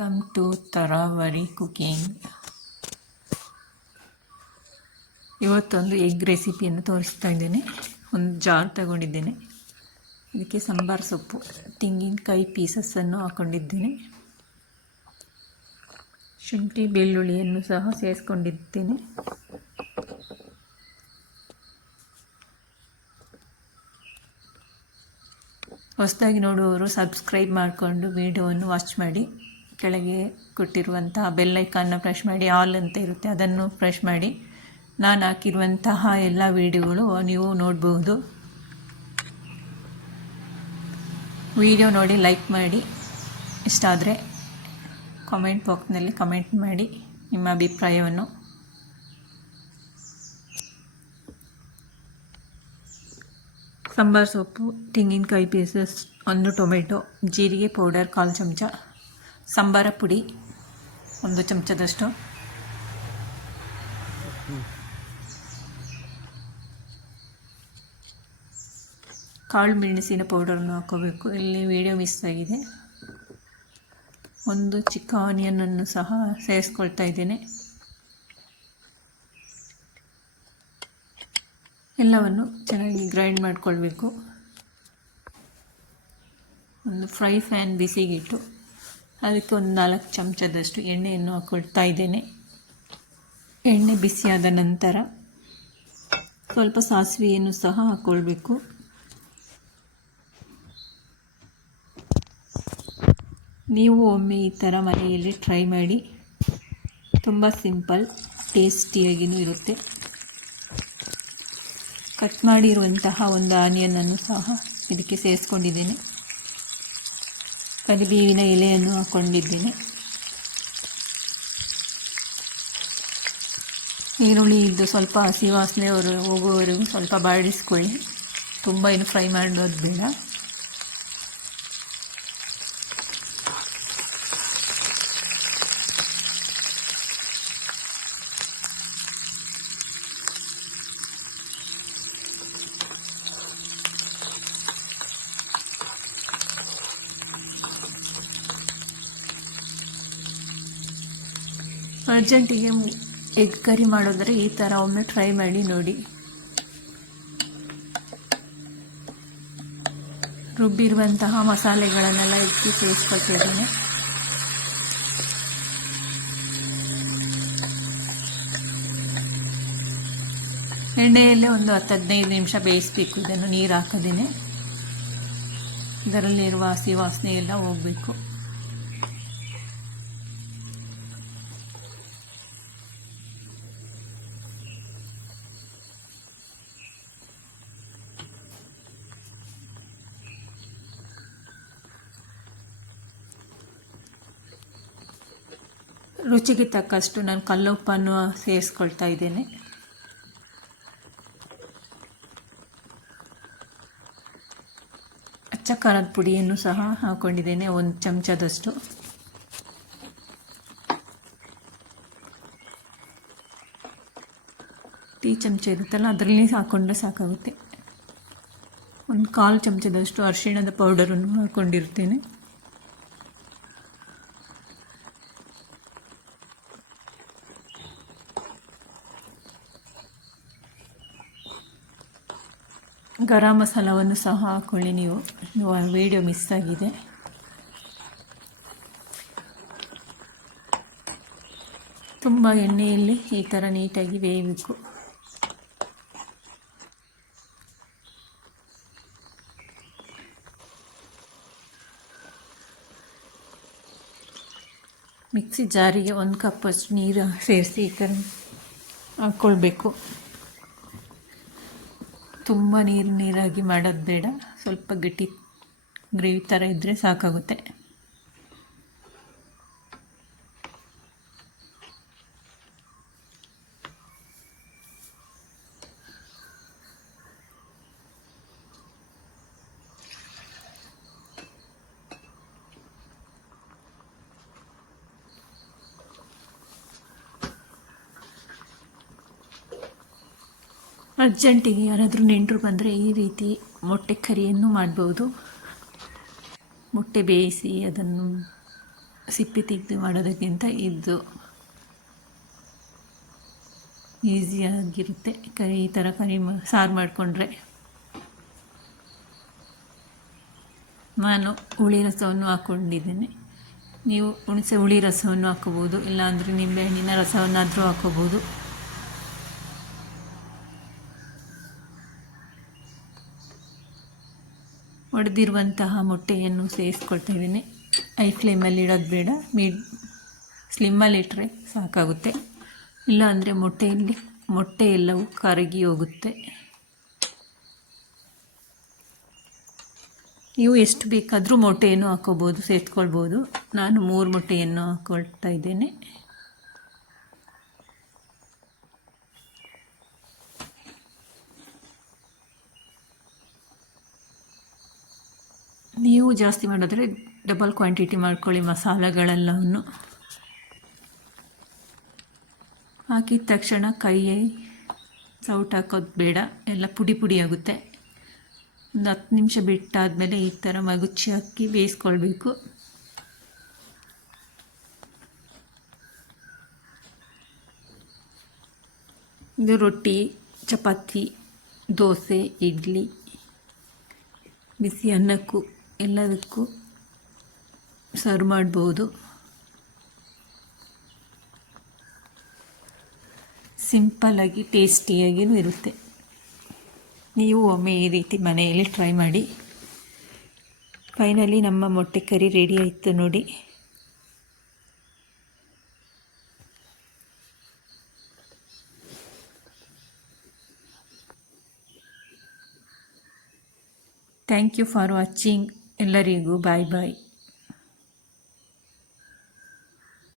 Welcome to Taravari cooking. ಇವತ್ತೊಂದು egg ರೆಸಿಪಿಯನ್ನು ತೋರಿಸ್ತಾ ಇದ್ದೇನೆ. ಒಂದು ಜಾರ್ ತಗೊಂಡಿದ್ದೇನೆ. ಇದಕ್ಕೆ ಸಾಂಬಾರು ಸೊಪ್ಪು, ತೆಂಗಿನಕಾಯಿ ಪೀಸಸ್ಸನ್ನು ಹಾಕ್ಕೊಂಡಿದ್ದೇನೆ. ಶುಂಠಿ ಬೆಳ್ಳುಳ್ಳಿಯನ್ನು ಸಹ ಸೇರಿಸ್ಕೊಂಡಿದ್ದೇನೆ. ಹೊಸದಾಗಿ ನೋಡುವವರು ಸಬ್ಸ್ಕ್ರೈಬ್ ಮಾಡಿಕೊಂಡು ವಿಡಿಯೋವನ್ನು ವಾಚ್ ಮಾಡಿ. ಕೆಳಗೆ ಕೊಟ್ಟಿರುವಂತಹ ಬೆಲ್ ಐಕಾನ್ನ ಪ್ರೆಸ್ ಮಾಡಿ. ಆಲ್ ಅಂತ ಇರುತ್ತೆ, ಅದನ್ನು ಪ್ರೆಸ್ ಮಾಡಿ. ನಾನು ಹಾಕಿರುವಂತಹ ಎಲ್ಲ ವಿಡಿಯೋಗಳು ನೀವು ನೋಡಬಹುದು. ವಿಡಿಯೋ ನೋಡಿ ಲೈಕ್ ಮಾಡಿ. ಇಷ್ಟ ಆದರೆ ಕಾಮೆಂಟ್ ಬಾಕ್ಸ್ನಲ್ಲಿ ಕಮೆಂಟ್ ಮಾಡಿ ನಿಮ್ಮ ಅಭಿಪ್ರಾಯವನ್ನು. ಸಾಂಬಾರು ಸೊಪ್ಪು, ತೆಂಗಿನಕಾಯಿ ಪೀಸಸ್, ಒಂದು ಟೊಮೆಟೊ, ಜೀರಿಗೆ ಪೌಡರ್ 1/4 ಚಮಚ, ಸಾಂಬಾರ ಪುಡಿ 1 ಚಮಚದಷ್ಟು, ಕಾಳು ಮೆಣಸಿನ ಪೌಡರನ್ನು ಹಾಕೋಬೇಕು. ಇಲ್ಲಿ ವಿಡಿಯೋ ಮಿಸ್ ಆಗಿದೆ. ಒಂದು ಚಿಕ್ಕ ಆನಿಯನನ್ನು ಸಹ ಸೇರಿಸ್ಕೊಳ್ತಾ ಇದ್ದೇನೆ. ಎಲ್ಲವನ್ನು ಚೆನ್ನಾಗಿ ಗ್ರೈಂಡ್ ಮಾಡಿಕೊಳ್ಬೇಕು. ಒಂದು ಫ್ರೈ ಪ್ಯಾನ್ ಬಿಸಿಗಿಟ್ಟು ಅದಕ್ಕೆ ಒಂದು 4 ಚಮಚದಷ್ಟು ಎಣ್ಣೆಯನ್ನು ಹಾಕ್ಕೊಳ್ತಾ ಇದ್ದೇನೆ. ಎಣ್ಣೆ ಬಿಸಿಯಾದ ನಂತರ ಸ್ವಲ್ಪ ಸಾಸಿವೆಯನ್ನು ಸಹ ಹಾಕ್ಕೊಳ್ಬೇಕು. ನೀವು ಒಮ್ಮೆ ಈ ಥರ ಮನೆಯಲ್ಲಿ ಟ್ರೈ ಮಾಡಿ. ತುಂಬ ಸಿಂಪಲ್, ಟೇಸ್ಟಿಯಾಗಿಯೂ ಇರುತ್ತೆ. ಕಟ್ ಮಾಡಿರುವಂತಹ ಒಂದು ಆನಿಯನನ್ನು ಸಹ ಇದಕ್ಕೆ ಸೇರಿಸ್ಕೊಂಡಿದ್ದೇನೆ. ಕರಿಬೇವಿನ ಎಲೆಯನ್ನು ಹಾಕ್ಕೊಂಡಿದ್ದೇನೆ. ಈರುಳ್ಳಿ ಇದ್ದು ಸ್ವಲ್ಪ ಹಸಿ ವಾಸನೆ ಹೋಗುವವರೆಗೂ ಸ್ವಲ್ಪ ಬಾಡಿಸ್ಕೊಳ್ಳಿ. ತುಂಬ ಏನು ಫ್ರೈ ಮಾಡೋದು ಬೇಡ. ಅರ್ಜೆಂಟಿಗೆ ಎಗ್ ಕರಿ ಮಾಡೋದ್ರೆ ಈ ಥರ ಒಮ್ಮೆ ಟ್ರೈ ಮಾಡಿ ನೋಡಿ. ರುಬ್ಬಿರುವಂತಹ ಮಸಾಲೆಗಳನ್ನೆಲ್ಲ ಎತ್ತಿ ಸೇರಿಸ್ಕೊಳ್ತಿದ್ದೀನಿ. ಎಣ್ಣೆಯಲ್ಲೇ ಒಂದು 10-15 ನಿಮಿಷ ಬೇಯಿಸಬೇಕು. ಇದನ್ನು ನೀರು ಹಾಕದೇನೆ ಇದರಲ್ಲಿರುವ ಹಸಿ ವಾಸನೆ ಎಲ್ಲ ಹೋಗಬೇಕು. ರುಚಿಗೆ ತಕ್ಕಷ್ಟು ನಾನು ಕಲ್ಲುಪ್ಪನ್ನು ಸೇರಿಸ್ಕೊಳ್ತಾ ಇದ್ದೇನೆ. ಅಚ್ಚ ಖಾರದ ಪುಡಿಯನ್ನು ಸಹ ಹಾಕ್ಕೊಂಡಿದ್ದೇನೆ, 1 ಚಮಚದಷ್ಟು. ಟೀ ಚಮಚ ಇರುತ್ತಲ್ಲ, ಅದರಲ್ಲಿ ಹಾಕ್ಕೊಂಡ್ರೆ ಸಾಕಾಗುತ್ತೆ. 1/4 ಚಮಚದಷ್ಟು ಅರಿಶಿಣದ ಪೌಡರನ್ನು ಹಾಕ್ಕೊಂಡಿರ್ತೇನೆ. ಗರಂ ಮಸಾಲವನ್ನು ಸಹ ಹಾಕ್ಕೊಳ್ಳಿ. ನೀವು ವಿಡಿಯೋ ಮಿಸ್ ಆಗಿದೆ. ತುಂಬ ಎಣ್ಣೆಯಲ್ಲಿ ಈ ಥರ ನೀಟಾಗಿ ಬೇಯಬೇಕು. ಮಿಕ್ಸಿ ಜಾರಿಗೆ 1 ಕಪ್ಪಷ್ಟು ನೀರು ಸೇರಿಸಿ ಈ ಥರ ಹಾಕ್ಕೊಳ್ಬೇಕು. ತುಂಬ ನೀರಾಗಿ ಮಾಡೋದು ಬೇಡ, ಸ್ವಲ್ಪ ಗಟ್ಟಿ ಗ್ರೇವಿ ಥರ ಇದ್ದರೆ ಸಾಕಾಗುತ್ತೆ. ಅರ್ಜೆಂಟಿಗೆ ಯಾರಾದರೂ ನೆಂಟರು ಬಂದರೆ ಈ ರೀತಿ ಮೊಟ್ಟೆ ಕರಿಯನ್ನು ಮಾಡ್ಬೋದು. ಮೊಟ್ಟೆ ಬೇಯಿಸಿ ಅದನ್ನು ಸಿಪ್ಪೆ ತೆಗೆದು ಮಾಡೋದಕ್ಕಿಂತ ಇದು ಈಸಿಯಾಗಿರುತ್ತೆ. ಈ ಥರ ಸಾರು ಮಾಡಿಕೊಂಡ್ರೆ. ನಾನು ಹುಳಿ ರಸವನ್ನು ಹಾಕ್ಕೊಂಡಿದ್ದೇನೆ. ನೀವು ಹುಳಿ ರಸವನ್ನು ಹಾಕೋಬೋದು, ಇಲ್ಲಾಂದರೆ ನಿಂಬೆಹಣ್ಣಿನ ರಸವನ್ನಾದರೂ ಹಾಕೋಬೋದು. ಒಡೆದಿರುವಂತಹ ಮೊಟ್ಟೆಯನ್ನು ಸೇರಿಸ್ಕೊಳ್ತಾ ಇದ್ದೀನಿ. ಐ ಫ್ಲೇಮಲ್ಲಿ ಇಡೋದು ಬೇಡ, ಸ್ಲಿಮ್ಮಲ್ಲಿಟ್ಟರೆ ಸಾಕಾಗುತ್ತೆ. ಇಲ್ಲಾಂದರೆ ಮೊಟ್ಟೆ ಎಲ್ಲವೂ ಕರಗಿ ಹೋಗುತ್ತೆ. ನೀವು ಎಷ್ಟು ಬೇಕಾದರೂ ಮೊಟ್ಟೆಯನ್ನು ಹಾಕೋಬೋದು, ಸೇರಿಸ್ಕೊಳ್ಬೋದು. ನಾನು 3 ಮೊಟ್ಟೆಯನ್ನು ಹಾಕ್ಕೊಳ್ತಾ ಇದ್ದೇನೆ. ನೀವು ಜಾಸ್ತಿ ಮಾಡಿದ್ರೆ ಡಬಲ್ ಕ್ವಾಂಟಿಟಿ ಮಾಡ್ಕೊಳ್ಳಿ. ಮಸಾಲೆಗಳೆಲ್ಲವನ್ನು ಹಾಕಿದ ತಕ್ಷಣ ಕೈಯೇ ಸೌಟ್ ಹಾಕೋದು ಬೇಡ, ಎಲ್ಲ ಪುಡಿ ಆಗುತ್ತೆ. ಒಂದು 10 ನಿಮಿಷ ಬಿಟ್ಟಾದಮೇಲೆ ಈ ಥರ ಮಗುಚಿ ಹಾಕಿ ಬೇಯಿಸ್ಕೊಳ್ಬೇಕು. ಇದು ರೊಟ್ಟಿ, ಚಪಾತಿ, ದೋಸೆ, ಇಡ್ಲಿ, ಬಿಸಿ ಅನ್ನಕ್ಕೂ ಎಲ್ಲದಕ್ಕೂ ಸರ್ವ್ ಮಾಡ್ಬೋದು. ಸಿಂಪಲ್ಲಾಗಿ ಟೇಸ್ಟಿಯಾಗಿಯೂ ಇರುತ್ತೆ. ನೀವು ಒಮ್ಮೆ ಈ ರೀತಿ ಮನೆಯಲ್ಲಿ ಟ್ರೈ ಮಾಡಿ. ಫೈನಲಿ ನಮ್ಮ ಮೊಟ್ಟೆ ಕರಿ ರೆಡಿ ಆಯಿತು ನೋಡಿ. Thank you for watching. ಎಲ್ಲರಿಗೂ ಬಾಯ್ ಬಾಯ್.